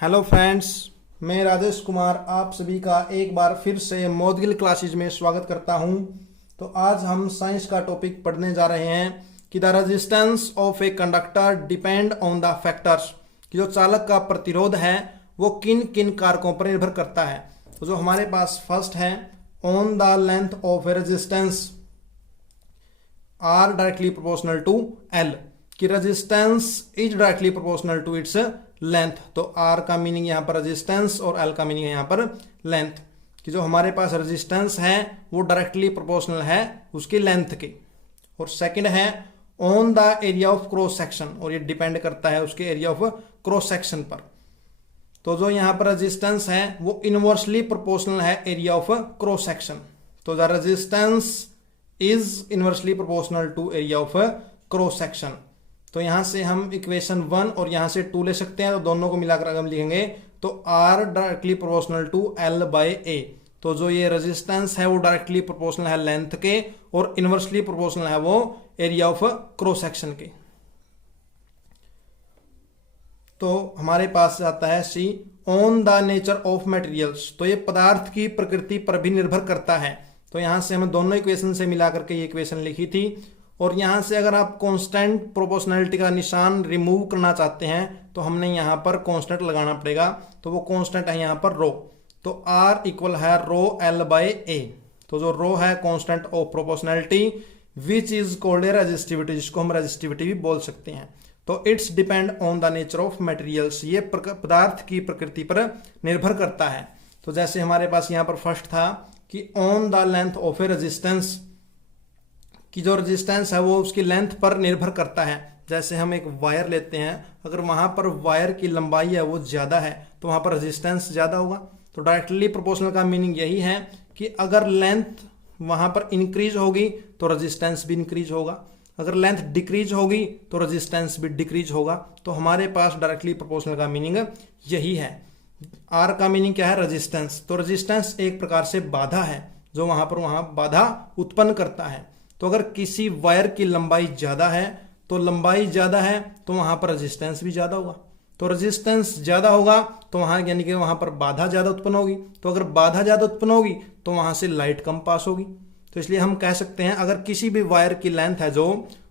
Hello friends, मैं राजेश कुमार आप सभी का एक बार फिर से मौदगिल क्लासेज में स्वागत करता हूं। तो आज हम साइंस का टॉपिक पढ़ने जा रहे हैं कि the resistance of a conductor depend on the factors, कि जो चालक का प्रतिरोध है वो किन किन कारकों पर निर्भर करता है। तो जो हमारे पास फर्स्ट है, on the length of a resistance R directly proportional to L, कि resistance is directly proportional to its length. तो आर का मीनिंग यहाँ पर रेजिस्टेंस और एल का मीनिंग यहाँ पर लेंथ, कि जो हमारे पास रेजिस्टेंस है वो डायरेक्टली प्रोपोर्शनल है उसकी लेंथ के। और सेकंड है on the area of cross section, और ये डिपेंड करता है उसके एरिया ऑफ क्रॉस सेक्शन पर। तो जो यहाँ पर रेजिस्टेंस है वो इनवर्सली प्रोपोर्शनल है एरिया ऑफ क्रॉस सेक्शन। तो the resistance is inversely proportional to area of cross section. तो यहां से हम इक्वेशन 1 और यहां से 2 ले सकते हैं, तो दोनों को मिलाकर अगर हम लिखेंगे तो R directly proportional to L by A। तो जो ये रेजिस्टेंस है वो डायरेक्टली प्रोपोर्शनल है लेंथ के और इनवर्सली प्रोपोर्शनल है वो एरिया ऑफ क्रॉस सेक्शन के। तो हमारे पास आता है C, on the nature of materials. तो ये पदार्थ की प्रकृति पर भी निर्भर करता है। तो यहां से हमें दोनों इक्वेशन से मिला करके ये इक्वेशन लिखी थी। और यहां से अगर आप कांस्टेंट प्रोपोर्शनैलिटी का निशान रिमूव करना चाहते हैं तो हमने यहां पर कांस्टेंट लगाना पड़ेगा। तो वो कांस्टेंट है यहां पर रो। तो R इक्वल है रो L बाय A। तो जो रो है constant of proportionality which is called a resistivity, जिसको हम रेजिस्टिविटी भी बोल सकते हैं। तो it's depend on the nature of materials, ये पदार्थ की प्रकृति पर निर्भर करता है। तो जैसे हमारे पास यहाँ पर फर्स्ट था कि on the length of a resistance, कि जो रेजिस्टेंस है वो उसकी लेंथ पर निर्भर करता है। जैसे हम एक वायर लेते हैं, अगर वहां पर वायर की लंबाई है वो ज्यादा है तो वहां पर रेजिस्टेंस ज्यादा होगा। तो डायरेक्टली प्रोपोर्शनल का मीनिंग यही है कि अगर लेंथ वहां पर इंक्रीज होगी तो रेजिस्टेंस भी इंक्रीज होगा, अगर लेंथ डिक्रीज होगी तो रेजिस्टेंस भी डिक्रीज होगा। तो हमारे पास डायरेक्टली प्रोपोर्शनल का मीनिंग यही है। आर का मीनिंग क्या है? रेजिस्टेंस। तो रेजिस्टेंस एक प्रकार से बाधा है जो वहां बाधा उत्पन्न करता है। तो अगर किसी वायर की लंबाई ज्यादा है तो लंबाई ज्यादा है तो वहां पर रेजिस्टेंस भी ज्यादा होगा। तो रेजिस्टेंस ज्यादा होगा तो वहां यानी कि वहां पर बाधा ज्यादा उत्पन्न होगी। तो अगर बाधा ज्यादा उत्पन्न होगी तो वहां से लाइट कम पास होगी। तो इसलिए हम कह सकते हैं अगर किसी भी वायर की लेंथ है जो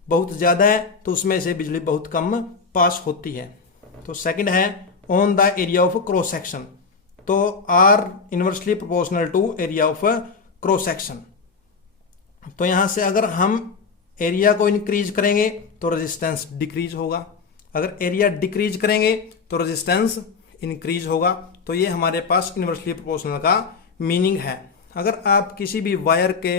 बहुत ज्यादा है तो उसमें से बिजली बहुत कम पास होती है। तो सेकंड है on the area of cross section. तो R inversely proportional to area of cross section. तो यहां से अगर हम एरिया को इंक्रीज करेंगे तो रेजिस्टेंस डिक्रीज होगा, अगर एरिया डिक्रीज करेंगे तो रेजिस्टेंस इंक्रीज होगा। तो ये हमारे पास इनवर्सली प्रोपोर्शनल का मीनिंग है। अगर आप किसी भी वायर के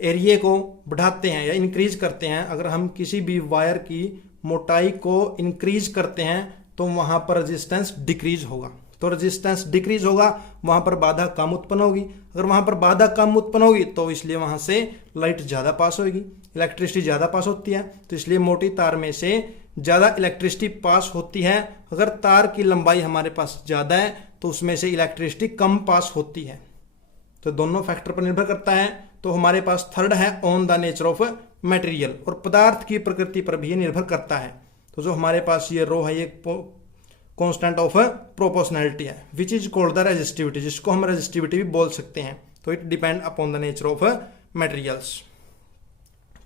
एरिया को बढ़ाते हैं या इंक्रीज करते हैं, अगर हम किसी भी वायर की मोटाई को इंक्रीज करते हैं तो वहां पर रेजिस्टेंस डिक्रीज होगा। तो रेजिस्टेंस डिक्रीज होगा, वहां पर बाधा कम उत्पन्न होगी। अगर वहां पर बाधा कम उत्पन्न होगी तो इसलिए वहां से लाइट ज्यादा पास होगी, इलेक्ट्रिसिटी ज्यादा पास होती है। तो इसलिए मोटी तार में से ज्यादा इलेक्ट्रिसिटी पास होती है। अगर तार की लंबाई हमारे पास ज्यादा है तो उसमें से इलेक्ट्रिसिटी कम पास होती है। तो दोनों फैक्टर पर निर्भर करता है। तो हमारे पास थर्ड है on the nature of material, और पदार्थ की प्रकृति पर भी निर्भर करता है। तो जो हमारे पास ये रो है ये कांस्टेंट ऑफ प्रोपोर्शनैलिटी है which is called the resistivity, जिसको हम रेजिस्टिविटी भी बोल सकते हैं। तो it depend upon the nature of materials.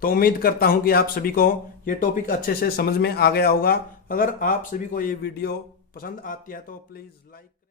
तो उम्मीद करता हूं कि आप सभी को ये टॉपिक अच्छे से समझ में आ गया होगा। अगर आप सभी को ये वीडियो पसंद आती है तो प्लीज लाइक